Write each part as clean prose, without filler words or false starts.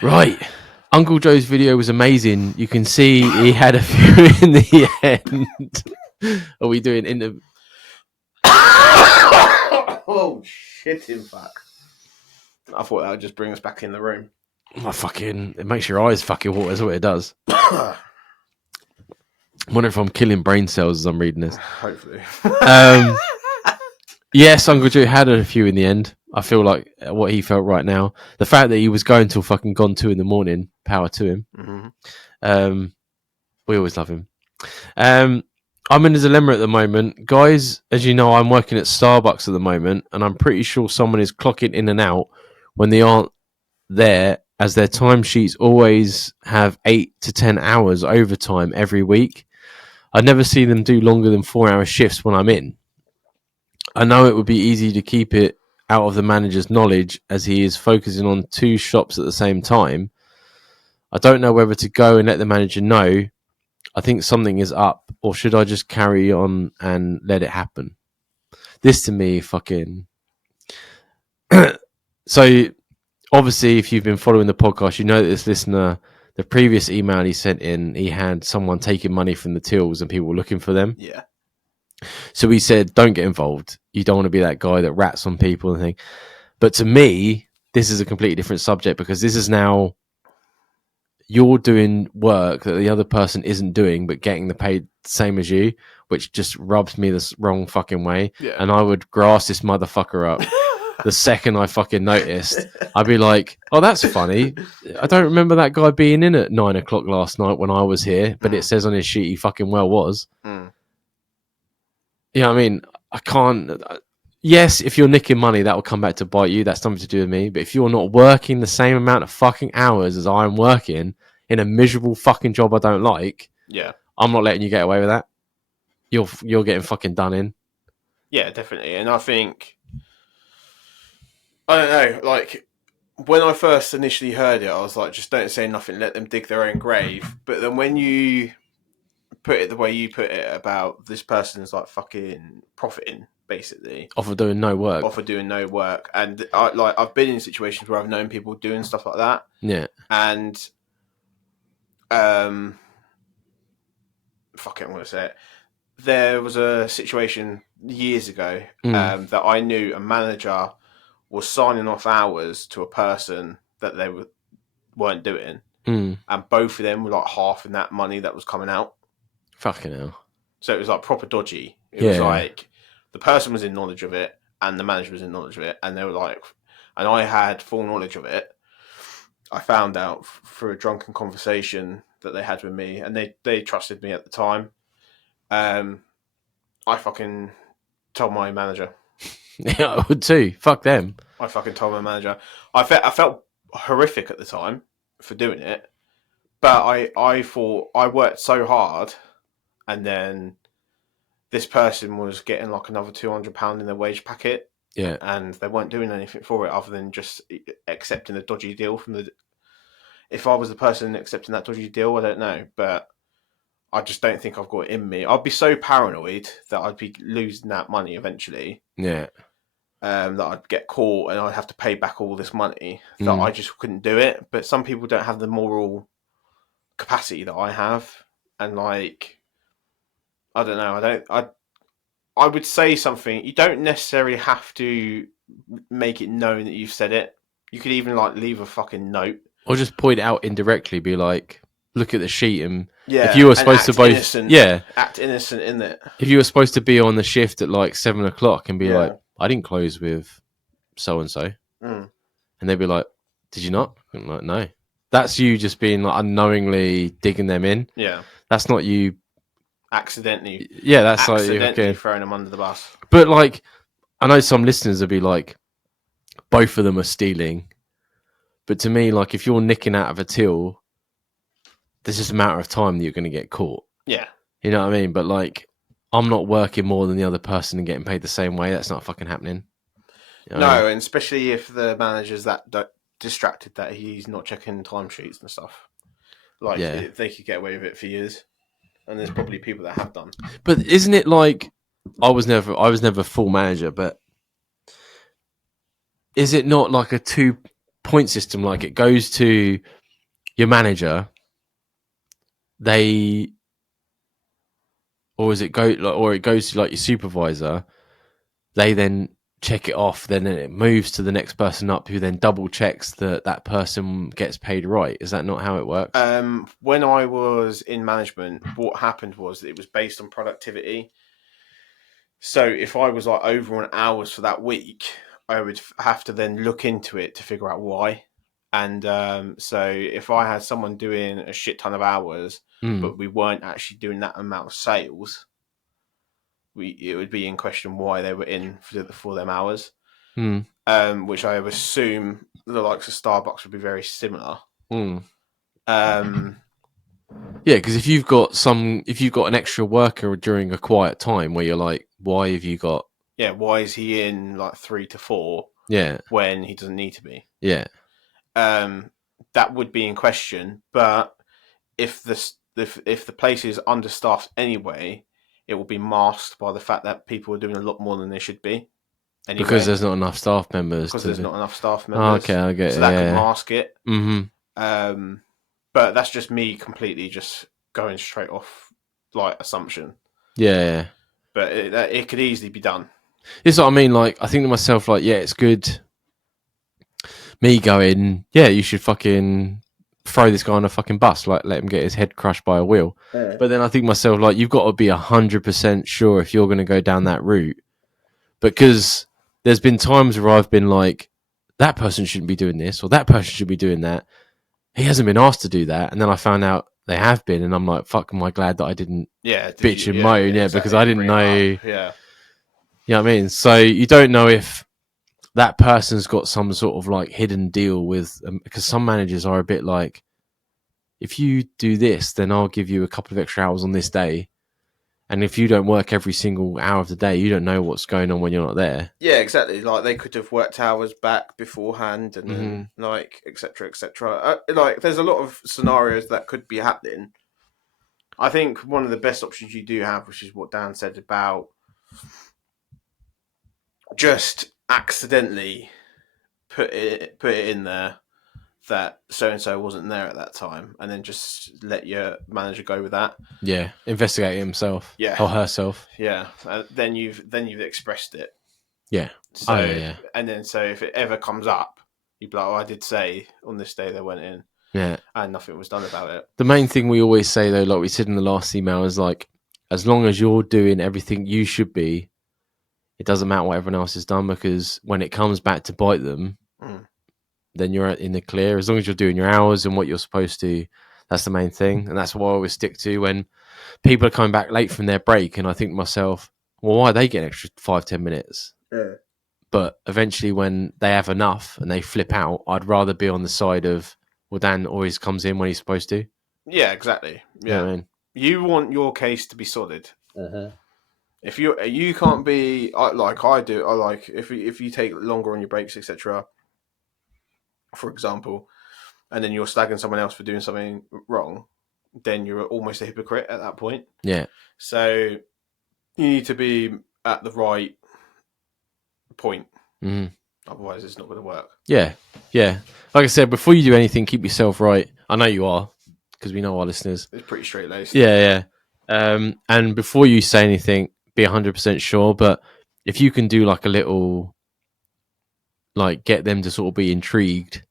Right. Uncle Joe's video was amazing. You can see he had a few in the end. Are we doing Oh, shit, in fact. I thought that would just bring us back in the room. Oh, it makes your eyes fucking water. That's what it does. I wonder if I'm killing brain cells as I'm reading this. Hopefully. Yes, Uncle Joe had a few in the end. I feel like what he felt right now. The fact that he was going till fucking gone 2 a.m, power to him. Mm-hmm. We always love him. I'm in a dilemma at the moment. Guys, as you know, I'm working at Starbucks at the moment, and I'm pretty sure someone is clocking in and out when they aren't there, as their timesheets always have 8 to 10 hours overtime every week. I never see them do longer than 4-hour shifts when I'm in. I know it would be easy to keep it out of the manager's knowledge as he is focusing on 2 shops at the same time. I don't know whether to go and let the manager know I think something is up, or should I just carry on and let it happen? This to me fucking... So, obviously, if you've been following the podcast, you know that this listener, the previous email he sent in, he had someone taking money from the tills and people were looking for them. Yeah. So we said, don't get involved. You don't want to be that guy that rats on people and things. But to me, this is a completely different subject, because this is now you're doing work that the other person isn't doing, but getting the paid same as you, which just rubs me the wrong fucking way. Yeah. And I would grass this motherfucker up the second I fucking noticed. I'd be like, oh, that's funny. I don't remember that guy being in at 9 o'clock last night when I was here, but it says on his sheet he fucking well was. Yeah, I mean, I can't. Yes, if you're nicking money, that will come back to bite you. That's something to do with me. But if you're not working the same amount of fucking hours as I'm working in a miserable fucking job I don't like, Yeah, I'm not letting you get away with that. You're getting fucking done in. Yeah, definitely. And I think, I don't know, like, when I first initially heard it, I was like, just don't say nothing, let them dig their own grave. But then when you put it the way you put it about this person's like fucking profiting, basically, Off of doing no work. And I've been in situations where I've known people doing stuff like that. Yeah. And fuck it, I'm gonna say it. There was a situation years ago that I knew a manager was signing off hours to a person that they weren't doing, and both of them were like half in that money that was coming out. Fucking hell. So it was like proper dodgy. It was like the person was in knowledge of it and the manager was in knowledge of it, and they were like, and I had full knowledge of it. I found out through a drunken conversation that they had with me, and they trusted me at the time. I fucking told my manager. Yeah, I would too. Fuck them. I fucking told my manager. I felt horrific at the time for doing it, but I thought I worked so hard, and then this person was getting like another £200 in their wage packet. Yeah, and they weren't doing anything for it other than just accepting a dodgy deal from the. If I was the person accepting that dodgy deal, I don't know, but I just don't think I've got it in me. I'd be so paranoid that I'd be losing that money eventually. Yeah. That I'd get caught and I'd have to pay back all this money. That I just couldn't do it. But some people don't have the moral capacity that I have, and like, I don't know. I would say something. You don't necessarily have to make it known that you've said it. You could even like leave a fucking note, or just point it out indirectly. Be like, look at the sheet, and yeah, if you were supposed to both, act innocent in it. If you were supposed to be on the shift at like 7 o'clock and be like, I didn't close with so and so, and they'd be like, did you not? I'm like, no. That's you just being like unknowingly digging them in. Yeah, that's not you. Accidentally. Yeah, that's accidentally like okay. throwing them under the bus. But like, I know some listeners will be like, both of them are stealing. But to me, like, if you're nicking out of a till, there's just a matter of time that you're going to get caught. Yeah. You know what I mean? But like, I'm not working more than the other person and getting paid the same way. That's not fucking happening. You know? No, and especially if the manager's that distracted that he's not checking timesheets and stuff. Like, they could get away with it for years. And there's probably people that have done. But isn't it like, I was never full manager, but is it not like a 2-point system? Like it goes to your manager, they, or is it go like, or it goes to like your supervisor, they then check it off, then it moves to the next person up, who then double checks that that person gets paid right. Is that not how it works? When I was in management, what happened was that it was based on productivity. So if I was like over on hours for that week, I would have to then look into it to figure out why. And so if I had someone doing a shit ton of hours, but we weren't actually doing that amount of sales, it would be in question why they were in for them hours. Which I would assume the likes of Starbucks would be very similar. Yeah, because if you've got an extra worker during a quiet time where you're like, why have you got? Yeah, why is he in like 3 to 4? Yeah, when he doesn't need to be. Yeah, that would be in question. But if the place is understaffed anyway, it will be masked by the fact that people are doing a lot more than they should be. Anyway, because there's not enough staff members. Because there's not enough staff members. Okay, I get it. So that could mask it. But that's just me completely just going straight off like assumption. Yeah. But it could easily be done. This is what I mean. Like, I think to myself, like, yeah, it's good. Me going, yeah, you should fucking throw this guy on a fucking bus, like let him get his head crushed by a wheel. Yeah. But then I think myself, like, you've got to be 100% sure if you're going to go down that route, because there's been times where I've been like, that person shouldn't be doing this, or that person should be doing that. He hasn't been asked to do that, and then I found out they have been, and I'm like, fuck, am I glad that I didn't bitch and moan, exactly. Because I didn't know. Yeah. You know what I mean? So you don't know if that person's got some sort of like hidden deal with, because some managers are a bit like, if you do this, then I'll give you a couple of extra hours on this day. And if you don't work every single hour of the day, you don't know what's going on when you're not there. Yeah, exactly. Like they could have worked hours back beforehand, and then like etc. etc. Like there's a lot of scenarios that could be happening. I think one of the best options you do have, which is what Dan said about just accidentally put it in there that so and so wasn't there at that time, and then just let your manager go with that. Yeah, investigate himself. Yeah, or herself. Yeah, then you've expressed it. Yeah. So, and then so if it ever comes up, you'd be like, "Oh, I did say on this day they went in." Yeah, and nothing was done about it. The main thing we always say though, like we said in the last email, is like, as long as you're doing everything you should be, it doesn't matter what everyone else has done, because when it comes back to bite them, then you're in the clear. As long as you're doing your hours and what you're supposed to, that's the main thing. And that's what I always stick to when people are coming back late from their break. And I think to myself, well, why are they getting extra 5-10 minutes? Yeah. But eventually when they have enough and they flip out, I'd rather be on the side of, well, Dan always comes in when he's supposed to. Yeah, exactly. Yeah. You know what I mean? You want your case to be solid. If you can't be like I do, I like if you take longer on your breaks, etc. For example, and then you're slagging someone else for doing something wrong, then you're almost a hypocrite at that point. Yeah. So you need to be at the right point. Otherwise, it's not going to work. Yeah. Yeah. Like I said, before you do anything, keep yourself right. I know you are, because we know our listeners. It's pretty straight laced. Yeah. And before you say anything, be 100% sure. But if you can do like a little, like get them to sort of be intrigued,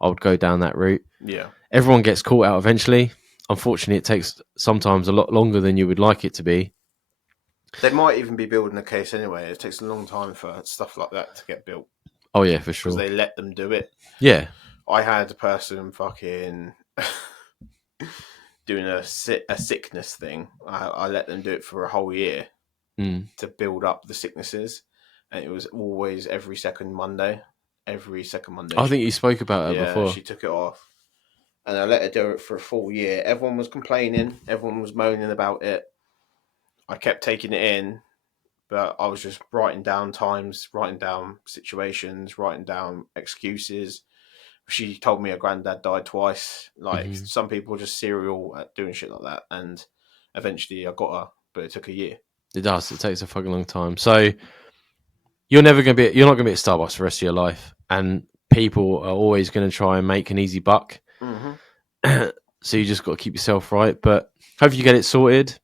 I would go down that route. Yeah. Everyone gets caught out eventually. Unfortunately, it takes sometimes a lot longer than you would like it to be. They might even be building a case anyway. It takes a long time for stuff like that to get built. Oh, yeah, for sure. Because they let them do it. Yeah. I had a person fucking doing a sickness thing. I let them do it for a whole year to build up the sicknesses. And it was always every second Monday. I think you spoke about it before. She took it off. And I let her do it for a full year. Everyone was complaining. Everyone was moaning about it. I kept taking it in. But I was just writing down times, writing down situations, writing down excuses. She told me her granddad died twice. Like, some people are just serial at doing shit like that. And eventually I got her, but it took a year. It does. It takes a fucking long time. So you're not going to be at Starbucks for the rest of your life, and people are always going to try and make an easy buck. Mm-hmm. So you just got to keep yourself right. But hope you get it sorted.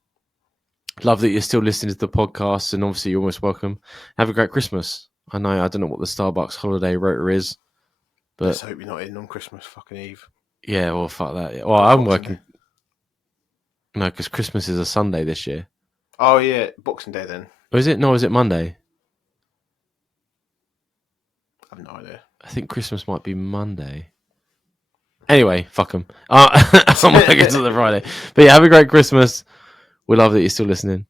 Love that you're still listening to the podcast, and obviously you're almost welcome. Have a great Christmas. I don't know what the Starbucks holiday rota is, but Let's hope you're not in on Christmas fucking Eve. yeah, well, fuck that. Yeah. Well, I'm working. No, because Christmas is a Sunday this year. Oh yeah, Boxing Day then. Or is it? No, is it Monday? I have no idea. I think Christmas might be Monday. Anyway, fuck them. I'm working to the Friday. But yeah, have a great Christmas. We love that you're still listening.